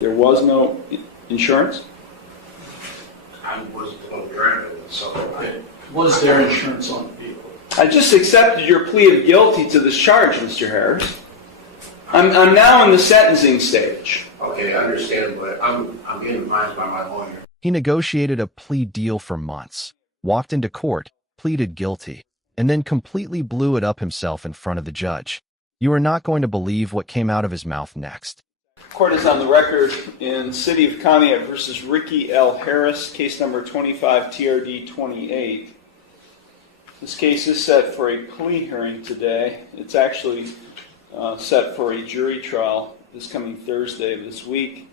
There was no insurance? I wasn't the one driving it, so Was there insurance on the vehicle? I just accepted your plea of guilty to this charge, Mr. Harris. I'm now in the sentencing stage. okay, I understand, but I'm getting advised by my lawyer. He negotiated a plea deal for months, walked into court, pleaded guilty, and then completely blew it up himself in front of the judge. You are not going to believe what came out of his mouth next. Court is on the record in City of Conneaut versus Ricky L. Harris, case number 25 TRD 28. This case is set for a plea hearing today. It's actually set for a jury trial this coming Thursday of this week.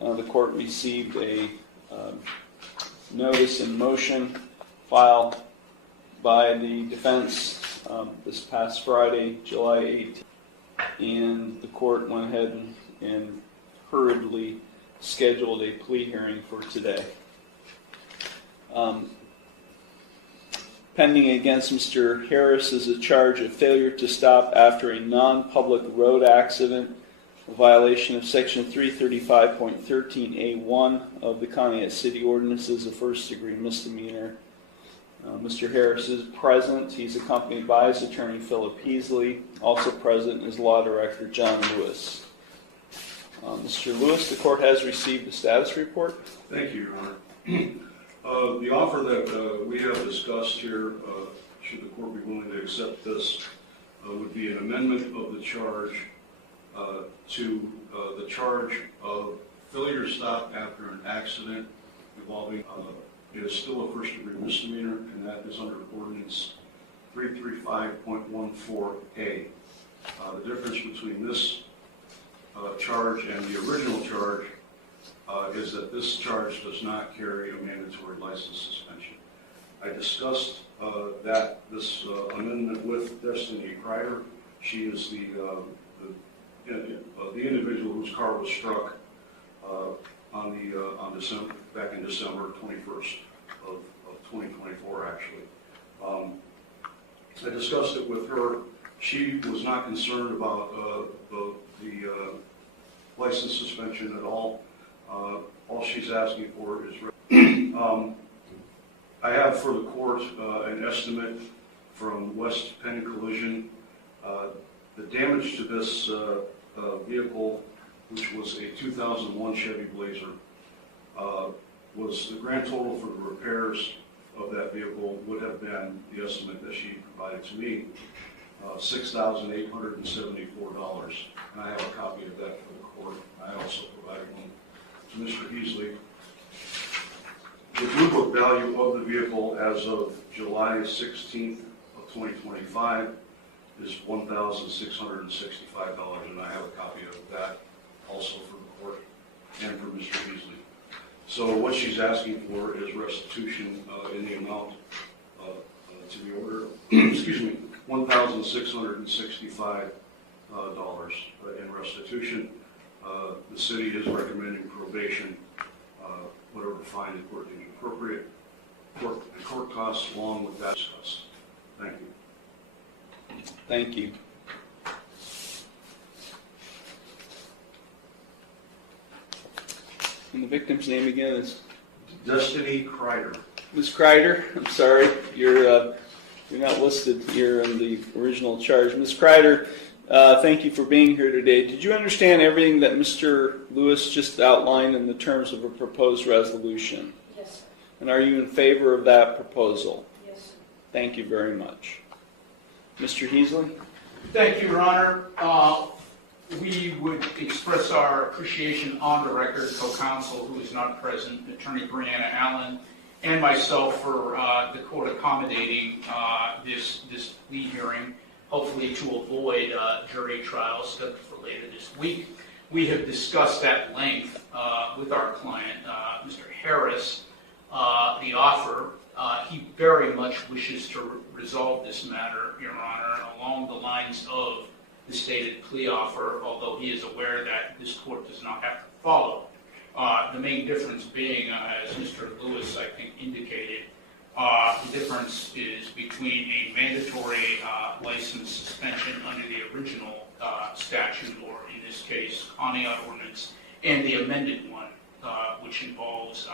The court received a notice in motion filed by the defense this past Friday, July 18th, and the court went ahead and hurriedly scheduled a plea hearing for today. Pending against Mr. Harris is a charge of failure to stop after a non-public road accident, a violation of Section 335.13A1 of the Conneaut City Ordinances, a first-degree misdemeanor. Mr. Harris is present. He's accompanied by his attorney, Philip Heasley. Also present is Law Director John Lewis. Mr. Lewis, the court has received a status report. Thank you, Your Honor. The offer that we have discussed here, should the court be willing to accept this, would be an amendment of the charge to the charge of failure to stop after an accident involving it is still a first-degree misdemeanor, and that is under Ordinance 335.14A. The difference between this charge and the original charge is that this charge does not carry a mandatory license suspension. I discussed this amendment with Destiny Kreider. She is the individual whose car was struck back in December 21st of 2024, actually. I discussed it with her. She was not concerned about the license suspension at all. All she's asking for is I have for the court an estimate from West Penn Collision. The damage to this vehicle, which was a 2001 Chevy Blazer, was the grand total for the repairs of that vehicle would have been, the estimate that she provided to me, $6,874. And I have a copy of that for the court. I also provided one to Mr. Heasley. The blue book value of the vehicle as of July 16th of 2025 is $1,665, and I have a copy of that also for the court and for Mr. Heasley. So what she's asking for is restitution in the amount to the order, excuse me, $1,665 in restitution. The city is recommending probation, whatever fine the court deems appropriate, court costs along with that cost. Thank you. Thank you. And the victim's name again is? Destiny Kreider. Ms. Kreider, I'm sorry, you're not listed here in the original charge. Ms. Kreider, thank you for being here today. Did you understand everything that Mr. Lewis just outlined in the terms of a proposed resolution? Yes, sir. And are you in favor of that proposal? Yes, sir. Thank you very much. Mr. Heasley? Thank you, Your Honor. We would express our appreciation on the record to counsel who is not present, Attorney Brianna Allen, and myself for the court accommodating this plea hearing, hopefully to avoid jury trials scheduled for later this week. We have discussed at length with our client, Mr. Harris, the offer. He very much wishes to resolve this matter, Your Honor, along the lines of the stated plea offer, although he is aware that this court does not have to follow. The main difference being, as Mr. Lewis, I think, indicated, the difference is between a mandatory license suspension under the original statute, or in this case, Conneaut Ordinance and the amended one, which involves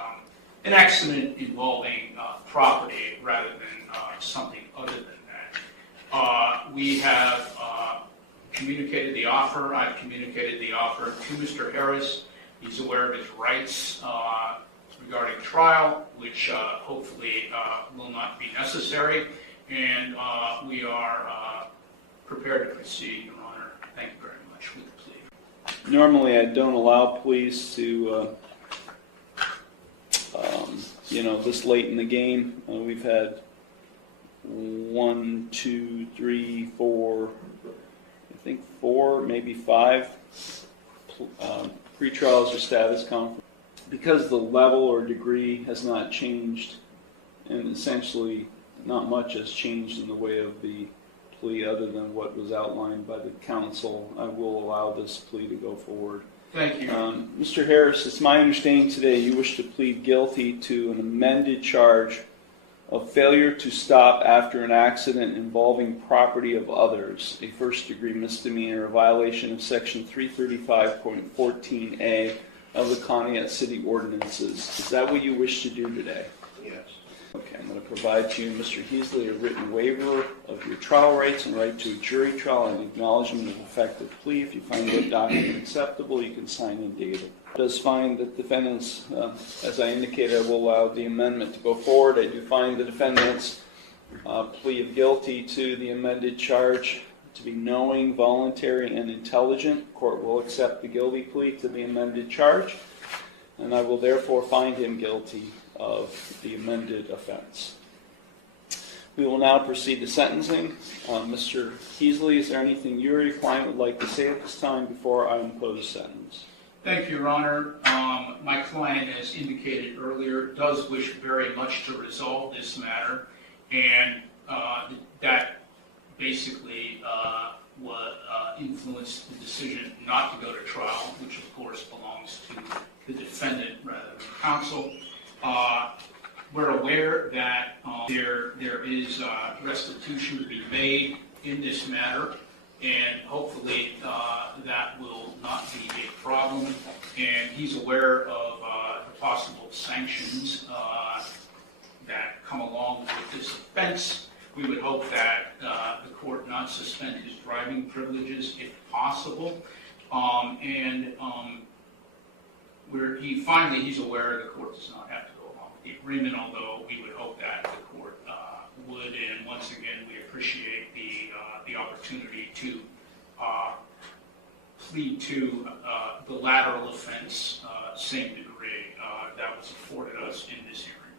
an accident involving property rather than something other than that. We have communicated the offer. I've communicated the offer to Mr. Harris. He's aware of his rights regarding trial, which hopefully will not be necessary, and we are prepared to proceed, Your Honor. Thank you very much with the plea. Normally, I don't allow pleas to, this late in the game. We've had 1, 2, 3, 4, I think 4, maybe 5 pretrials or status conference. Because the level or degree has not changed, and essentially not much has changed in the way of the plea other than what was outlined by the counsel, I will allow this plea to go forward. Thank you. Mr. Harris, it's my understanding today you wish to plead guilty to an amended charge of failure to stop after an accident involving property of others, a first-degree misdemeanor, a violation of Section 335.14a of the Conneaut City Ordinances. Is that what you wish to do today? Yes. Okay, I'm going to provide to you, Mr. Heasley, a written waiver of your trial rights and right to a jury trial and acknowledgement of effective plea. If you find that document acceptable, you can sign and date it. It does find that defendants, as I indicated, I will allow the amendment to go forward. I do find the defendant's plea of guilty to the amended charge to be knowing, voluntary, and intelligent. The court will accept the guilty plea to the amended charge, and I will therefore find him guilty of the amended offense. We will now proceed to sentencing. Mr. Heasley, is there anything you or your client would like to say at this time before I impose sentence? Thank you, Your Honor. My client, as indicated earlier, does wish very much to resolve this matter, and that basically what influenced the decision not to go to trial, which of course belongs to the defendant rather than counsel. We're aware that there is restitution to be made in this matter, and hopefully that will not be a problem. And he's aware of the possible sanctions that come along with this offense. We would hope that the court not suspend his driving privileges if possible, he's aware the court does not have to go along with the agreement, although we would hope that the court would. And once again, we appreciate the opportunity to plead to the lateral offense, same degree, that was afforded us in this hearing.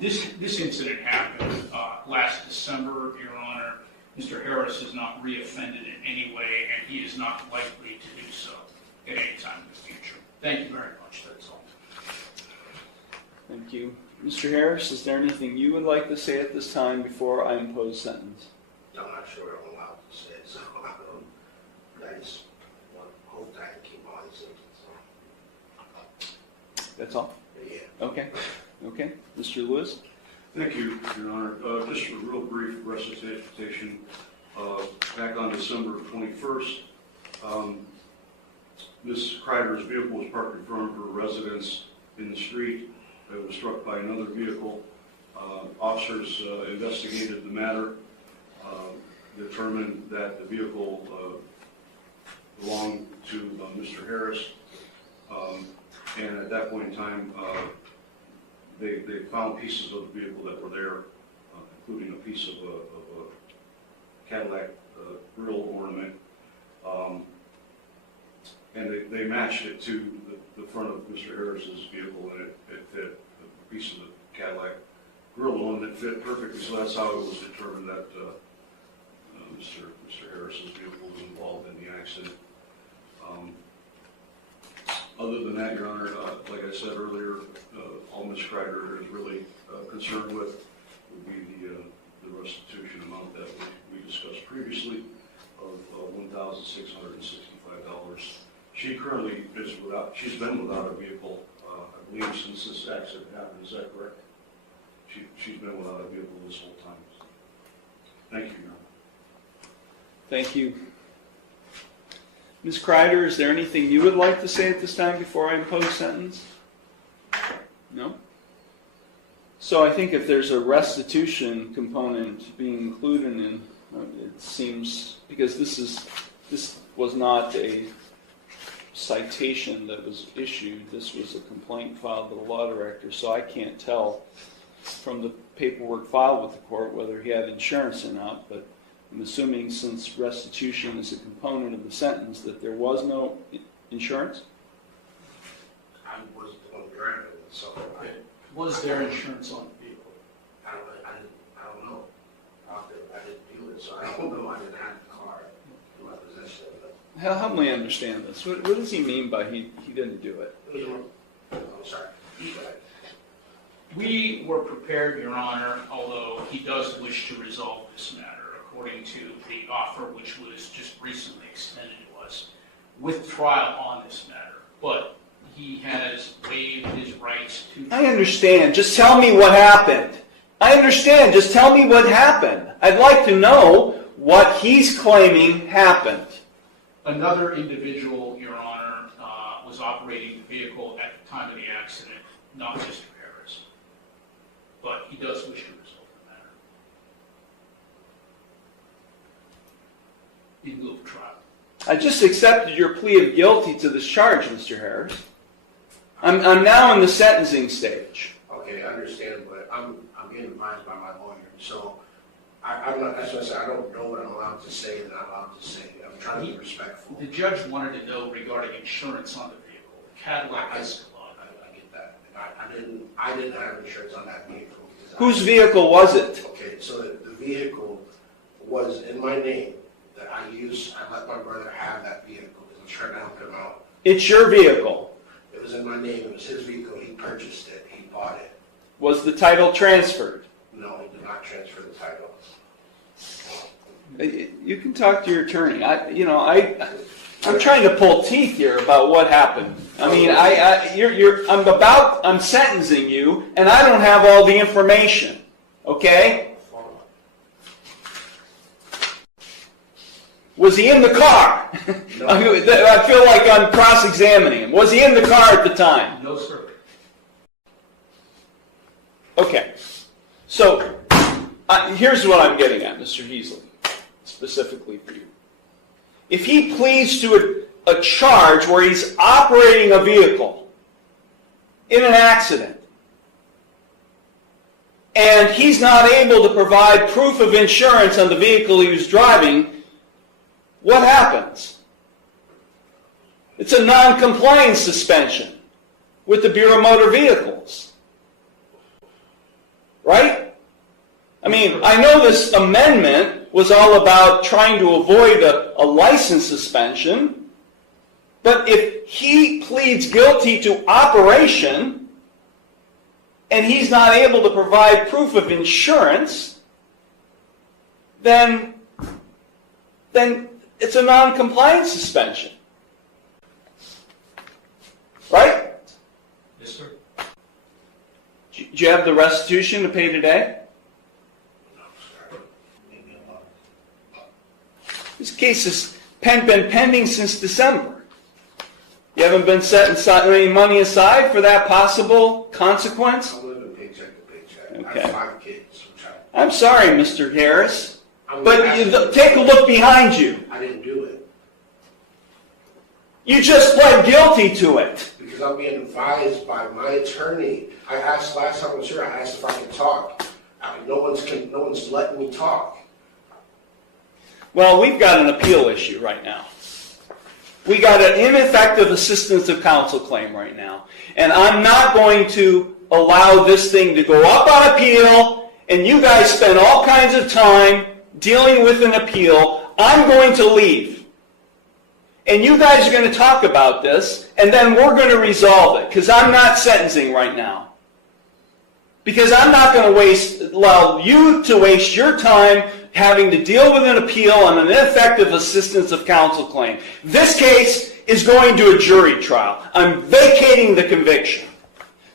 This incident happened last December, Your Honor. Mr. Harris has not reoffended in any way, and he is not likely to do so at any time in the future. Thank you very much. That's all. Thank you. Mr. Harris, is there anything you would like to say at this time before I impose sentence? I'm not sure I'm allowed to say it, so I just hope that I keep on saying it. That's all? Yeah. Okay. Okay. Mr. Lewis? Thank you, Your Honor. Just a real brief recitation. Back on December 21st, Ms. Kreider's vehicle was parked in front of her residence in the street. It was struck by another vehicle. Officers investigated the matter, determined that the vehicle belonged to Mr. Harris, and at that point in time, they found pieces of the vehicle that were there, including a piece of a Cadillac grill ornament, and they matched it to the front of Mr. Harris's vehicle, and it fit. A piece of the Cadillac grill ornament fit perfectly, so that's how it was determined that Mr. Harris's vehicle was involved in the accident. Other than that, Your Honor, like I said earlier, all Ms. Kreider is really concerned with would be the restitution amount that we discussed previously of $1,665. She currently she's been without a vehicle, I believe, since this accident happened. Is that correct? She's been without a vehicle this whole time. Thank you, Your Honor. Thank you. Ms. Kreider, is there anything you would like to say at this time before I impose sentence? No? So I think if there's a restitution component being included in, it seems, because this was not a citation that was issued, this was a complaint filed with the law director, so I can't tell from the paperwork filed with the court whether he had insurance or not, but I'm assuming since restitution is a component of the sentence that there was no insurance? I was the one driving it, so Was there insurance on the vehicle? I don't know. I didn't do it, so I don't know. I didn't have the car in my possession. Help me understand this. What does he mean by he didn't do it? I'm sorry. We were prepared, Your Honor, although he does wish to resolve this matter, according to the offer which was just recently extended to us, with trial on this matter. But he has waived his rights to... I understand. Just tell me what happened. I understand. Just tell me what happened. I'd like to know what he's claiming happened. Another individual, Your Honor, was operating the vehicle at the time of the accident, not Mr. Harris. But he does wish to resolve the matter in lieu of trial. I just accepted your plea of guilty to this charge, Mr. Harris. I'm now in the sentencing stage. Okay, I understand, but I'm getting advised by my lawyer, so I'm not. That's what I said. I don't know what I'm allowed to say and not allowed to say. I'm trying to be respectful. The judge wanted to know regarding insurance on the vehicle, Cadillac Escalade. I get that. I didn't have insurance on that vehicle. Whose vehicle was it? Okay, so the vehicle was in my name that I used. I let my brother have that vehicle because I'm trying to help him out. It's your vehicle. It was in my name. It was his vehicle. He purchased it. He bought it. Was the title transferred? No, he did not transfer the title. You can talk to your attorney. I'm trying to pull teeth here about what happened. I mean, I'm sentencing you, and I don't have all the information. Okay? Was he in the car? No. I feel like I'm cross-examining him. Was he in the car at the time? No, sir. Okay. So, here's what I'm getting at, Mr. Heasley, specifically for you. If he pleads to a charge where he's operating a vehicle in an accident, and he's not able to provide proof of insurance on the vehicle he was driving, what happens? It's a non-compliance suspension with the Bureau of Motor Vehicles. Right? I mean, I know this amendment was all about trying to avoid a license suspension, but if he pleads guilty to operation and he's not able to provide proof of insurance, then it's a non-compliance suspension. Right? Yes, sir. Do you have the restitution to pay today? No, sir. Leave me alone. This case has been pending since December. You haven't been setting any money aside for that possible consequence? I'm living paycheck to paycheck. Okay. I have 5 kids. I'm sorry, Mr. Harris, I'm but asking- take a look behind you. I didn't do it You just pled guilty to it. because I'm being advised by my attorney. I asked last time I was here. I asked if I could talk. No one's letting me talk. Well, we've got an appeal issue right now. We got an ineffective assistance of counsel claim right now. And I'm not going to allow this thing to go up on appeal, and you guys spend all kinds of time dealing with an appeal. I'm going to leave. And you guys are going to talk about this, and then we're going to resolve it, because I'm not sentencing right now. Because I'm not going to allow you to waste your time having to deal with an appeal on an ineffective assistance of counsel claim. This case is going to a jury trial. I'm vacating the conviction.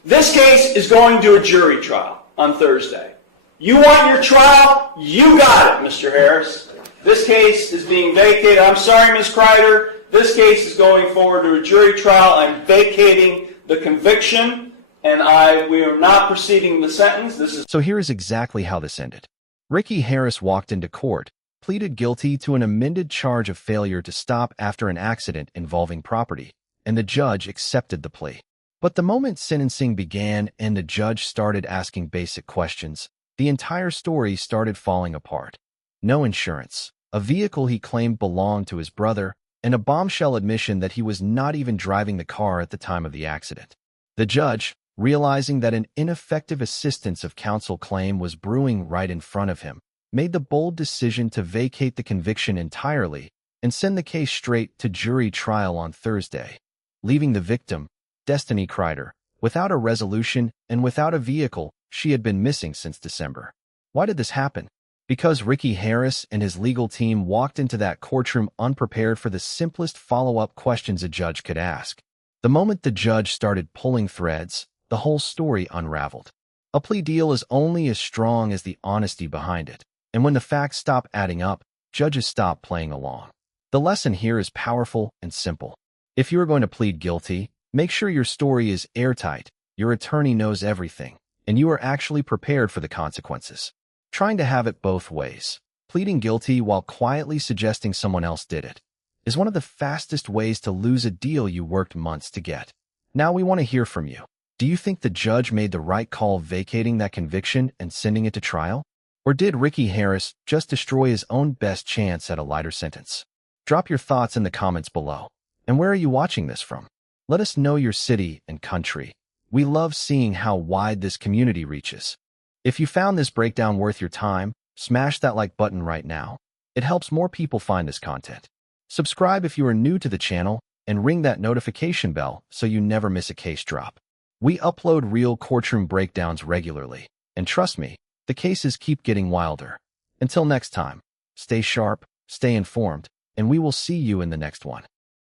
This case is going to a jury trial on Thursday. You want your trial? You got it, Mr. Harris. This case is being vacated. I'm sorry, Ms. Kreider. This case is going forward to a jury trial. I'm vacating the conviction, and we are not proceeding the sentence. So here is exactly how this ended. Ricky Harris walked into court, pleaded guilty to an amended charge of failure to stop after an accident involving property, and the judge accepted the plea. But the moment sentencing began and the judge started asking basic questions, the entire story started falling apart. No insurance, a vehicle he claimed belonged to his brother, and a bombshell admission that he was not even driving the car at the time of the accident. The judge, realizing that an ineffective assistance of counsel claim was brewing right in front of him, made the bold decision to vacate the conviction entirely and send the case straight to jury trial on Thursday, leaving the victim, Destiny Kreider, without a resolution and without a vehicle she had been missing since December. Why did this happen? Because Ricky Harris and his legal team walked into that courtroom unprepared for the simplest follow-up questions a judge could ask. The moment the judge started pulling threads, the whole story unraveled. A plea deal is only as strong as the honesty behind it, and when the facts stop adding up, judges stop playing along. The lesson here is powerful and simple. If you are going to plead guilty, make sure your story is airtight, your attorney knows everything, and you are actually prepared for the consequences. Trying to have it both ways, pleading guilty while quietly suggesting someone else did it, is one of the fastest ways to lose a deal you worked months to get. Now we want to hear from you. Do you think the judge made the right call vacating that conviction and sending it to trial? Or did Ricky Harris just destroy his own best chance at a lighter sentence? Drop your thoughts in the comments below. And where are you watching this from? Let us know your city and country. We love seeing how wide this community reaches. If you found this breakdown worth your time, smash that like button right now. It helps more people find this content. Subscribe if you are new to the channel and ring that notification bell so you never miss a case drop. We upload real courtroom breakdowns regularly, and trust me, the cases keep getting wilder. Until next time, stay sharp, stay informed, and we will see you in the next one.